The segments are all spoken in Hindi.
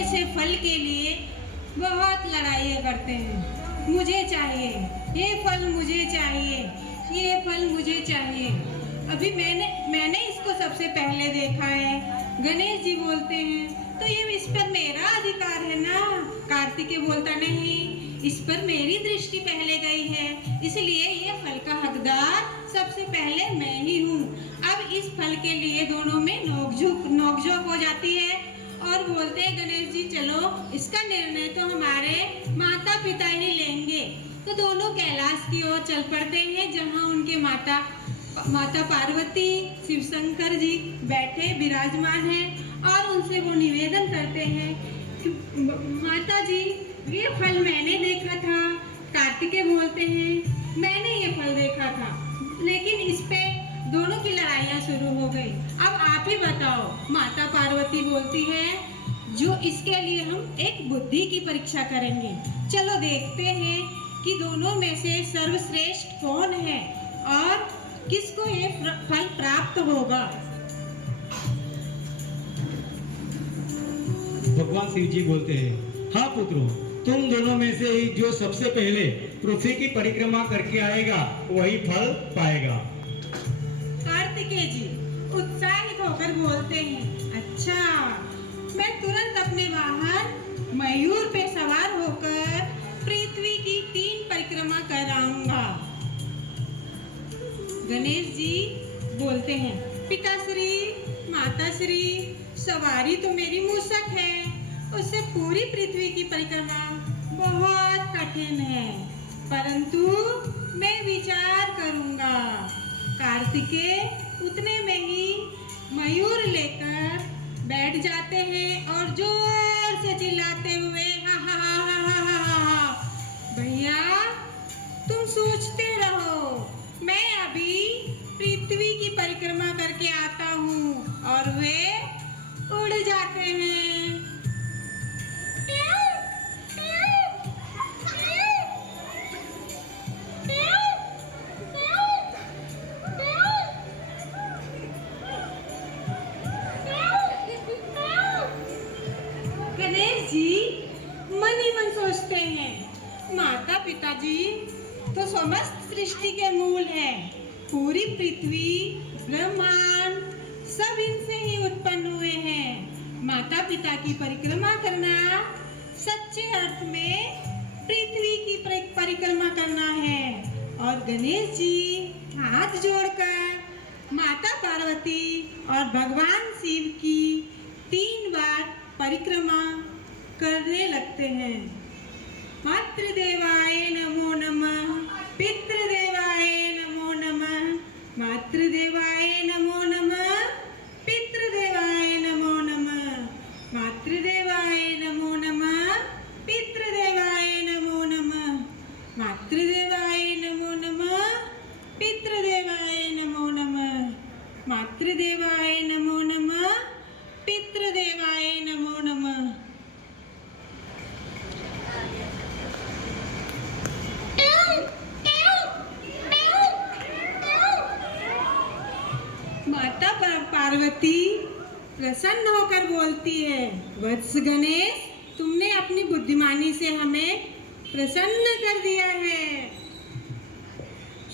जैसे फल के लिए बहुत लड़ाइयाँ करते हैं। मुझे चाहिए, ये फल मुझे चाहिए, ये फल मुझे चाहिए। अभी मैंने इसको सबसे पहले देखा है। गणेश जी बोलते हैं तो ये इस पर मेरा अधिकार है ना। कार्तिकेय बोलता नहीं, इस पर मेरी दृष्टि पहले गई है, इसलिए ये फल का हकदार सबसे पहले मैं ही हूँ। अब इस फल के लिए दोनों में नोकझोंक हो जाती है और बोलते हैं गणेश जी चलो इसका निर्णय तो हमारे माता पिता ही लेंगे। तो दोनों कैलाश की ओर चल पड़ते हैं, जहाँ उनके माता पार्वती शिव शंकर जी बैठे विराजमान हैं और उनसे वो निवेदन करते हैं कि माता जी ये फल मैंने देखा था। कार्तिकेय बोलते हैं मैंने ये फल देखा था, लेकिन इस पे दोनों की लड़ाइयाँ शुरू हो गई। अब आप ही बताओ। माता पार्वती बोलती है जो इसके लिए हम एक बुद्धि की परीक्षा करेंगे। चलो देखते हैं कि दोनों में से सर्वश्रेष्ठ कौन है और किसको ये फल प्राप्त होगा। भगवान शिव जी बोलते हैं हाँ पुत्रों, तुम दोनों में से ही जो सबसे पहले पृथ्वी की परिक्रमा करके आएगा वही फल पाएगा। कार्तिकेय जी उत्साहित होकर बोलते हैं अच्छा, मैं तुरंत अपने वाहन मयूर पे सवार होकर पृथ्वी की 3 परिक्रमा कराऊंगा। गणेश जी बोलते हैं पिताश्री माताश्री, सवारी तो मेरी मूषक है, उससे पूरी पृथ्वी की परिक्रमा बहुत कठिन है, परंतु मैं विचार करूंगा। कार्तिकेय उतने में ही मयूर लेकर बैठ जाते हैं और जोर से चिल्लाते हुए हा हा हा हा हा हा हा। भैया तुम सोचते रहो, मैं अभी पृथ्वी की परिक्रमा करके आता हूँ और वे उड़ जाते हैं। गणेश जी मन ही मन सोचते हैं माता पिताजी तो समस्त सृष्टि के मूल है। पूरी पृथ्वी ब्रह्मांड सब इनसे ही उत्पन्न हुए हैं। माता पिता की परिक्रमा करना सच्चे अर्थ में पृथ्वी की परिक्रमा करना है। और गणेश जी हाथ जोड़कर माता पार्वती और भगवान शिव की 3 बार परिक्रमा करने लगते हैं। मातृदेवाय नमो नमः, पितृदेवाय नमो नमः, मातृदेवाय नमो नमः, पितृदेवाय नमो नमः, मातृदेवाय नमो नमः, पितृदेवाय नमो नमः, मातृदेवाय नमो नमः, पितृदेवाय नमो नमः, मातृदेवाय नमो नमः, पितृदेवाय नमो नमः। माता पार्वती प्रसन्न होकर बोलती है वत्स गणेश, तुमने अपनी बुद्धिमानी से हमें प्रसन्न कर दिया है।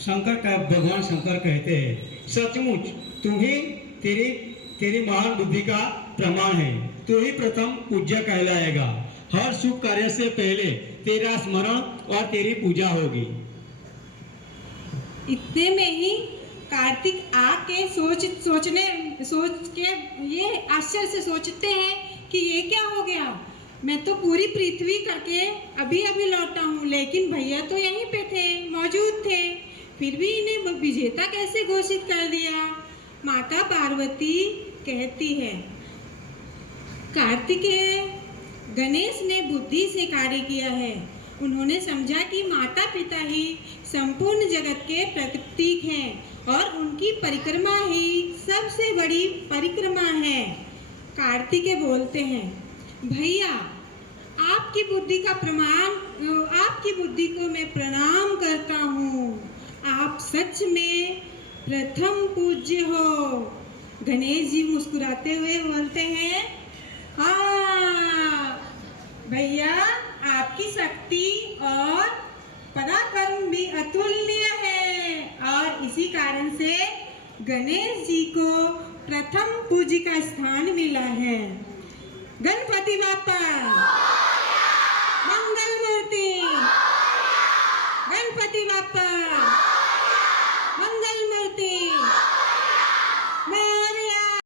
भगवान शंकर कहते हैं सचमुच तुम ही तेरी महान बुद्धि का प्रमाण है। तू ही प्रथम पूज्य कहलाएगा। हर शुभ कार्य से पहले तेरा स्मरण और तेरी पूजा होगी। इतने में ही कार्तिक आके सोच के ये आश्चर्य से सोचते हैं कि ये क्या हो गया। मैं तो पूरी पृथ्वी करके अभी लौटा हूँ, लेकिन भैया तो यहीं पे थे, मौजूद थे, फिर भी इन्हें विजेता कैसे घोषित कर दिया। माता पार्वती कहती है कार्तिकेय, गणेश ने बुद्धि से कार्य किया है। उन्होंने समझा कि माता पिता ही संपूर्ण जगत के प्रतीक हैं और उनकी परिक्रमा ही सबसे बड़ी परिक्रमा है। कार्तिकेय बोलते हैं भैया, आपकी बुद्धि को मैं प्रणाम करता हूँ। आप सच में प्रथम पूज्य हो। गणेश जी मुस्कुराते हुए बोलते हैं हाँ, भैया आपकी शक्ति और पराक्रम भी अतुलनीय है और इसी कारण से गणेश जी को प्रथम पूज्य का स्थान मिला है। गणपति बाप्पा मंगल मूर्ति।